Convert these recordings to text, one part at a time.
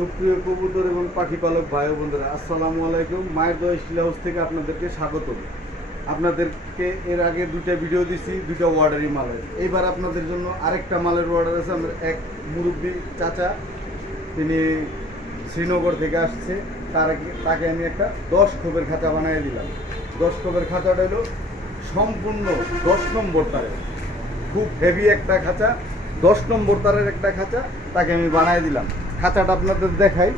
সুপ্রিয় কবুতর এবং পাখি পালক ভাই ও বন্ধুরা, আসসালামু আলাইকুম। মায়ের দোয়া স্টিল হাউস থেকে আপনাদেরকে স্বাগত। আপনাদেরকে এর আগে দুইটা ভিডিও দিছি, দুইটা অর্ডারই মালের। এইবার আপনাদের জন্য আরেকটা মালের অর্ডার আছে। আমাদের এক মুরব্বী চাচা, তিনি শ্রীনগর থেকে আসছে। তাকে আমি একটা 10 খোপের খাঁচা বানিয়ে দিলাম। 10 খোপের খাঁচাটা হলো সম্পূর্ণ 10 নম্বর তারের, খুব হেভি একটা খাঁচা, 10 নম্বর তারের একটা খাঁচা তাকে আমি বানিয়ে দিলাম। খাঁচাটা আপনাদের দেখাই,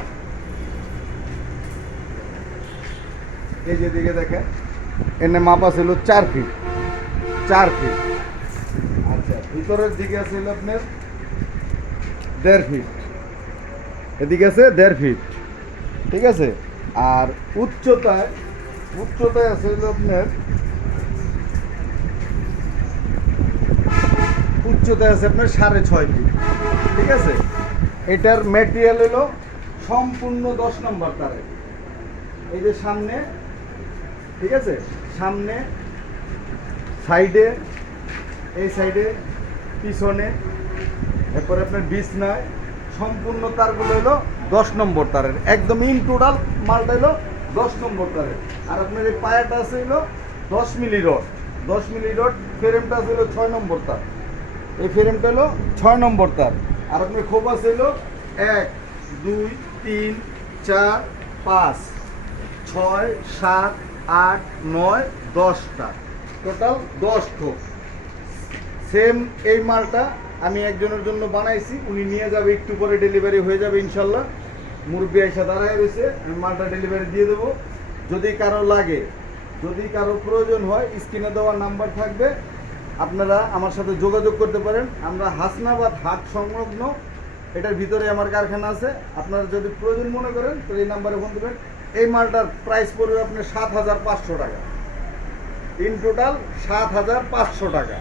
এই যে দিকে দেখেন, এনে মাপা ছিল 4 ফিট। আচ্ছা, ভিতরের দিকে আছে আপনার 1.5 ফিট, এদিকে আছে 1.5 ফিট, ঠিক আছে। আর উচ্চতায় আছে হলো আপনার, উচ্চতায় আছে আপনার 6.5 ফিট, ঠিক আছে। এটার ম্যাটেরিয়াল হলো সম্পূর্ণ 10 নম্বর তারের। এই যে সামনে, ঠিক আছে, সামনে, সাইডে, এই সাইডে, পিছনে, এরপরে আপনার বিছনায় সম্পূর্ণ তারগুলো হলো 10 নম্বর তারের। একদম ইন টোটাল মালটা হলো 10 নম্বর তারের। আর আপনার এই পায়াটা আছে হলো 10 মিলি রড। 10 মিলি রড ফ্রেমটা আছে হলো 6 নম্বর তার। এই ফ্রেমটা হলো 6 নম্বর তার। আর আপনার খোপ আছে হলো 1 2 3 4 5 6 7 8 9 10টা, টোটাল 10 খোপ। সেম এই মালটা আমি একজনের জন্য বানাইছি, উনি নিয়ে যাবে, একটু পরে ডেলিভারি হয়ে যাবে ইনশাল্লাহ। মুরব্বী এসে দাঁড়ায় রয়েছে, আমি মালটা ডেলিভারি দিয়ে দেবো। যদি কারো লাগে, যদি কারো প্রয়োজন হয়, স্ক্রিনে দেওয়া নাম্বার থাকবে, আপনারা আমার সাথে যোগাযোগ করতে পারেন। আমরা হাসনাবাদ হাট সংলগ্ন, এটার ভিতরে আমার কারখানা আছে। আপনারা যদি প্রয়োজন মনে করেন তো এই নাম্বারে ফোন দেবেন। এই মালটার প্রাইস পড়বে আপনার 7,500 টাকা, ইন টোটাল 7,500 টাকা।